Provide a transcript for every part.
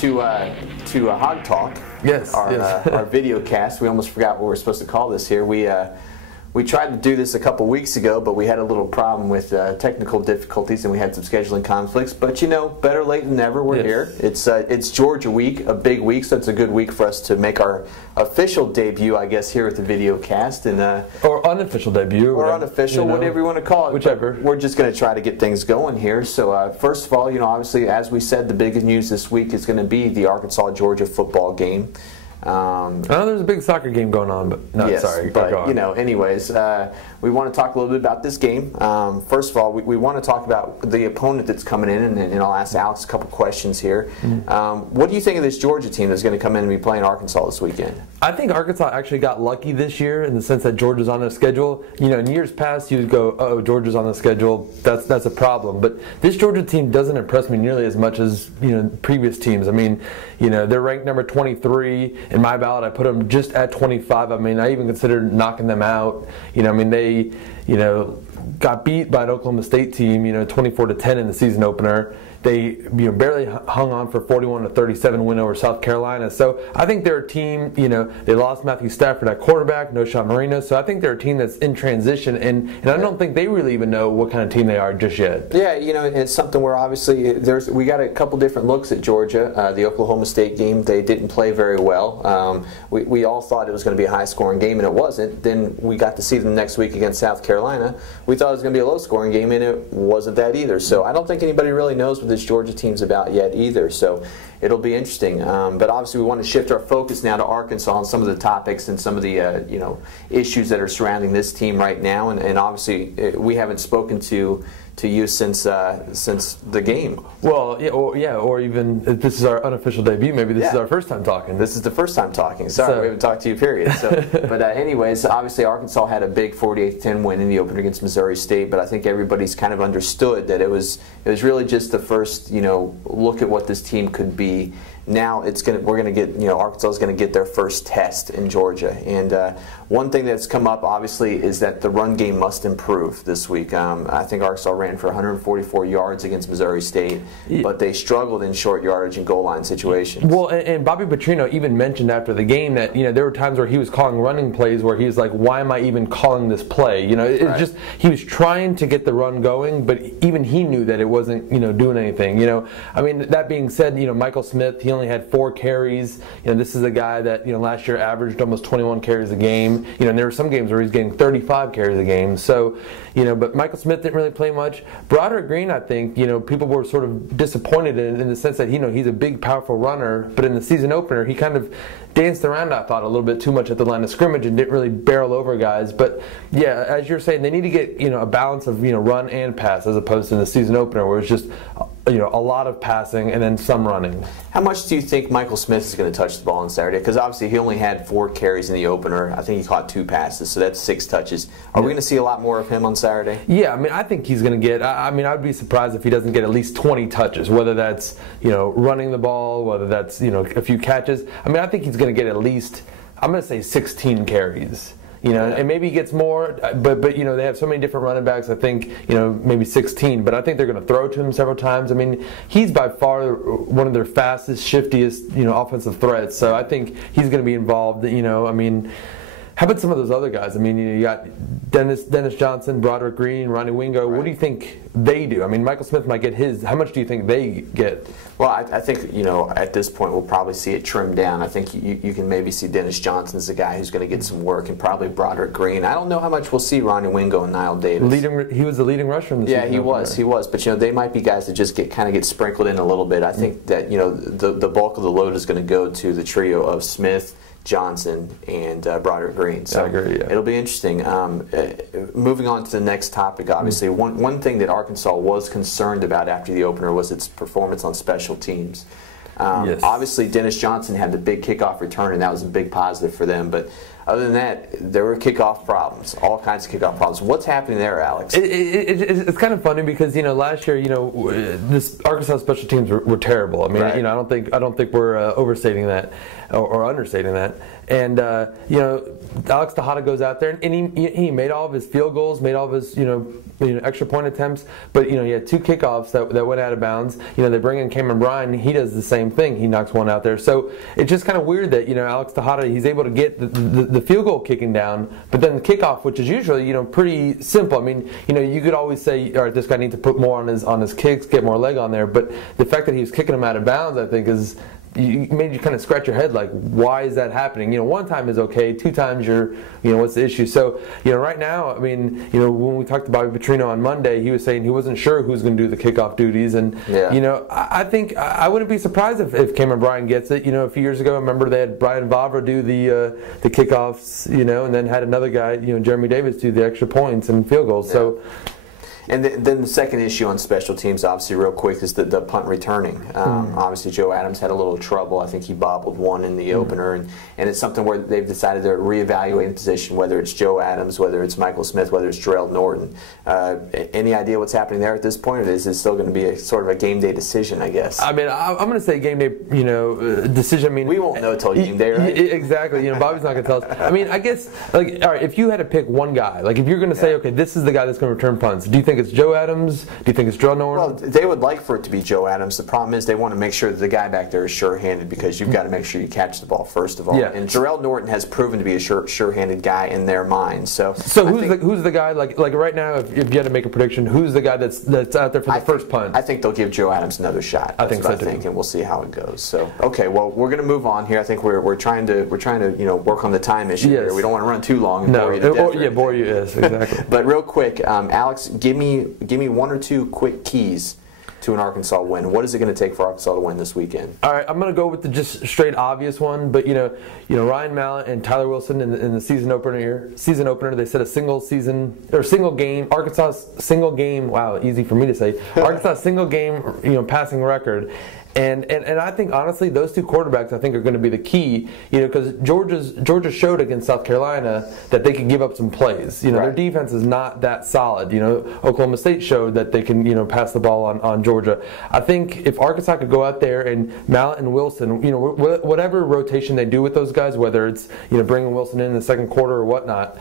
to HogTalk. Yes, our video cast. We almost forgot what we're supposed to call this here. We tried to do this a couple weeks ago, but we had a little problem with technical difficulties, and we had some scheduling conflicts. But you know, better late than never. We're here. It's Georgia week, a big week, so it's a good week for us to make our official debut, I guess, here at the video cast, and or unofficial debut, or unofficial, whatever you want to call it. Whichever. But we're just going to try to get things going here. So first of all, you know, obviously, as we said, the biggest news this week is going to be the Arkansas-Georgia football game. I know there's a big soccer game going on, but no, yes, sorry. But you know, anyways, we want to talk a little bit about this game. First of all, we want to talk about the opponent that's coming in, and I'll ask Alex a couple questions here. What do you think of this Georgia team that's going to come in and be playing Arkansas this weekend? I think Arkansas actually got lucky this year in the sense that Georgia's on their schedule. You know, in years past, you would go, "Oh, Georgia's on the schedule. That's a problem." But this Georgia team doesn't impress me nearly as much as previous teams. I mean, they're ranked number 23 in my ballot. I put them just at 25. I mean, I even considered knocking them out. I mean, they got beat by an Oklahoma State team, 24-10 in the season opener. They barely hung on for 41-37 win over South Carolina. So I think they're a team, they lost Matthew Stafford at quarterback, no Sean Marino. So I think they're a team that's in transition, and I don't think they really even know what kind of team they are just yet. Yeah, it's something where obviously we got a couple different looks at Georgia. The Oklahoma State game, they didn't play very well. We all thought it was going to be a high-scoring game, and it wasn't. Then we got to see them next week against South Carolina. We thought it was going to be a low-scoring game, and it wasn't that either. So I don't think anybody really knows what this Georgia team's about yet either, so it'll be interesting. But obviously we want to shift our focus now to Arkansas and some of the topics and some of the issues that are surrounding this team right now, and obviously we haven't spoken to you since the game. Well, or even if this is our unofficial debut, maybe this is our first time talking. This is the first time talking. Sorry, we haven't talked to you, period. So, but anyways, obviously Arkansas had a big 48-10 win in the opener against Missouri State, but I think everybody's kind of understood that it was really just the first look at what this team could be. Now we're gonna get Arkansas is gonna get their first test in Georgia, and one thing that's come up obviously is that the run game must improve this week. I think Arkansas ran for 144 yards against Missouri State, but they struggled in short yardage and goal line situations. Well, and Bobby Petrino even mentioned after the game that there were times where he was calling running plays where he was like, "Why am I even calling this play?" It's just he was trying to get the run going, but even he knew that it wasn't doing anything. I mean, that being said, Michael Smith, he only had 4 carries. This is a guy that last year averaged almost 21 carries a game. And there were some games where he's getting 35 carries a game. So, but Michael Smith didn't really play much. Broderick Green, I think, people were sort of disappointed in the sense that he's a big, powerful runner. But in the season opener, he kind of danced around, I thought, a little bit too much at the line of scrimmage and didn't really barrel over guys. But yeah, as you're saying, they need to get a balance of run and pass as opposed to the season opener where it's just a lot of passing and then some running. How much do you think Michael Smith is going to touch the ball on Saturday? Because obviously he only had 4 carries in the opener. I think he caught 2 passes, so that's 6 touches. Are we going to see a lot more of him on Saturday? Yeah, I mean, I think he's going to get. I mean, I'd be surprised if he doesn't get at least 20 touches, whether that's running the ball, whether that's a few catches. I mean, I think he's going to get at least, I'm going to say 16 carries. And maybe he gets more, but they have so many different running backs. I think maybe 16, but I think they're going to throw to him several times. I mean, he's by far one of their fastest, shiftiest offensive threats. So I think he's going to be involved. I mean, how about some of those other guys? I mean, you got Dennis Johnson, Broderick Green, Ronnie Wingo. Right. What do you think they do? I mean, Michael Smith might get his. How much do you think they get? Well, I think at this point we'll probably see it trimmed down. I think you can maybe see Dennis Johnson as the guy who's going to get some work, and probably Broderick Green. I don't know how much we'll see Ronnie Wingo and Niall Davis. He was the leading rusher in the season. Yeah, he was. But they might be guys that just get sprinkled in a little bit. I think that the bulk of the load is going to go to the trio of Smith, Johnson, and Broderick Green. So I agree, yeah. It'll be interesting. Moving on to the next topic, obviously, one thing that Arkansas was concerned about after the opener was its performance on special teams. Yes. Obviously, Dennis Johnson had the big kickoff return, and that was a big positive for them. But Other than that, there were kickoff problems, all kinds of kickoff problems. What's happening there, Alex? It's kind of funny because last year this Arkansas special teams were terrible. I mean right. I don't think we're overstating that or understating that. And Alex Tejada goes out there and he made all of his field goals, made all of his extra point attempts, but he had 2 kickoffs that went out of bounds. They bring in Cameron Bryan, he does the same thing. He knocks one out there. So it's just kind of weird that Alex Tejada, he's able to get the field goal kicking down, but then the kickoff, which is usually pretty simple. I mean you could always say, all right, this guy needs to put more on his kicks, get more leg on there. But the fact that he was kicking them out of bounds, I think, made you kind of scratch your head, like, why is that happening? One time is okay, 2 times you're, what's the issue? So, right now, I mean, when we talked to Bobby Petrino on Monday, he was saying he wasn't sure who's going to do the kickoff duties, and I think I wouldn't be surprised if Cameron Bryan gets it. A few years ago, I remember they had Brian Vavra do the kickoffs, and then had another guy, Jeremy Davis, do the extra points and field goals. Yeah. So. And then the second issue on special teams, obviously, real quick, is the punt returning. Obviously, Joe Adams had a little trouble. I think he bobbled one in the opener, and it's something where they've decided to reevaluate the position, whether it's Joe Adams, whether it's Michael Smith, whether it's Gerald Norton. Any idea what's happening there at this point, or is it still going to be a sort of a game day decision, I guess? I mean, I'm going to say game day, decision. I mean, we won't know till game day, right? Exactly. Bobby's not going to tell us. I mean, I guess, all right, if you had to pick one guy, like if you're going to say, okay, this is the guy that's going to return punts, do you think it's Joe Adams? Do you think it's Gerald Norton? Well, they would like for it to be Joe Adams. The problem is they want to make sure that the guy back there is sure-handed, because you've got to make sure you catch the ball first of all. Yeah. And Gerald Norton has proven to be a sure-handed guy in their mind. So who's the guy, like right now, if you had to make a prediction, who's the guy that's out there for the first punt? I think they'll give Joe Adams another shot. I think so too. And we'll see how it goes. So okay, well, we're going to move on here. I think we're trying to work on the time issue here. We don't want to run too long and bore you to death. Bore you. Yes, exactly. But real quick, Alex, give me 1 or 2 quick keys to an Arkansas win. What is it going to take for Arkansas to win this weekend? All right, I'm going to go with the just straight obvious one, but Ryan Mallett and Tyler Wilson in the season opener, they set a single game Arkansas single game. Wow, easy for me to say. Arkansas single game passing record. And I think, honestly, those 2 quarterbacks, I think, are going to be the key, because Georgia showed against South Carolina that they could give up some plays. Right. Their defense is not that solid. Oklahoma State showed that they can, pass the ball on Georgia. I think if Arkansas could go out there and Mallett and Wilson, whatever rotation they do with those guys, whether it's, bringing Wilson in the second quarter or whatnot,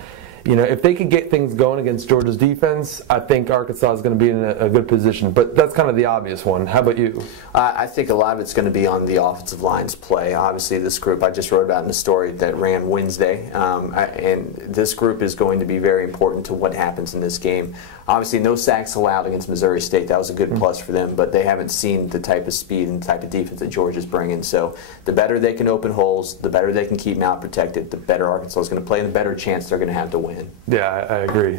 if they could get things going against Georgia's defense, I think Arkansas is going to be in a good position. But that's kind of the obvious one. How about you? I think a lot of it's going to be on the offensive line's play. Obviously, this group I just wrote about in the story that ran Wednesday, and this group is going to be very important to what happens in this game. Obviously, no sacks allowed against Missouri State. That was a good plus for them, but they haven't seen the type of speed and type of defense that Georgia's bringing. So the better they can open holes, the better they can keep Mount protected, the better Arkansas is going to play, and the better chance they're going to have to win. Yeah, I agree.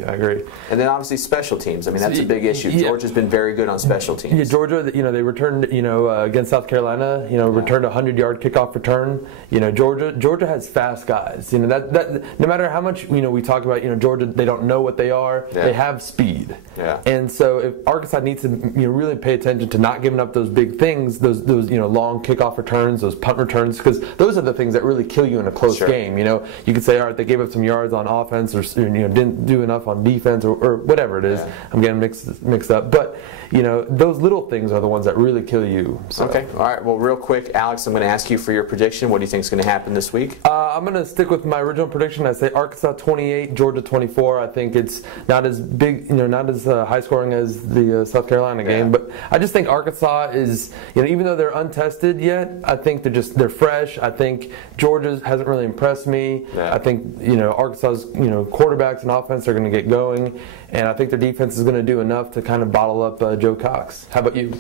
And then obviously special teams. I mean, that's a big issue. Georgia's been very good on special teams. Yeah, Georgia, they returned, against South Carolina, returned a 100-yard kickoff return. Georgia has fast guys. That no matter how much we talk about, Georgia, they don't know what they are. Yeah. They have speed. Yeah. And so if Arkansas needs to really pay attention to not giving up those big things, those long kickoff returns, those punt returns, because those are the things that really kill you in a close game. You could say, all right, they gave up some yards on offense, or didn't do enough on defense, or whatever it is. Yeah. I'm getting mixed up, but those little things are the ones that really kill you. So. Okay. All right. Well, real quick, Alex, I'm going to ask you for your prediction. What do you think is going to happen this week? I'm going to stick with my original prediction. I say Arkansas 28, Georgia 24. I think it's not as big, not as high scoring as the South Carolina game, but I just think Arkansas is, even though they're untested yet, I think they're fresh. I think Georgia hasn't really impressed me. Yeah. I think Arkansas's quarterbacks and offense are going to get going, and I think their defense is going to do enough to kind of bottle up Joe Cox. How about you?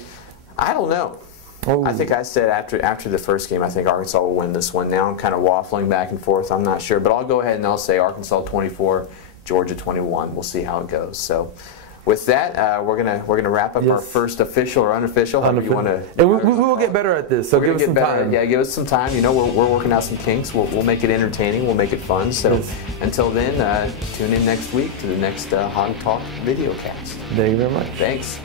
I don't know. Oh. I think I said after the first game, I think Arkansas will win this one. Now I'm kind of waffling back and forth. I'm not sure, but I'll go ahead and I'll say Arkansas 24, Georgia 21. We'll see how it goes. So. With that, we're gonna wrap up our first official or unofficial. However you want to. And we will get better at this. So give us some time. Yeah, give us some time. We're working out some kinks. We'll make it entertaining. We'll make it fun. So until then, tune in next week to the next HogTalk video cast. Thank you very much. Thanks.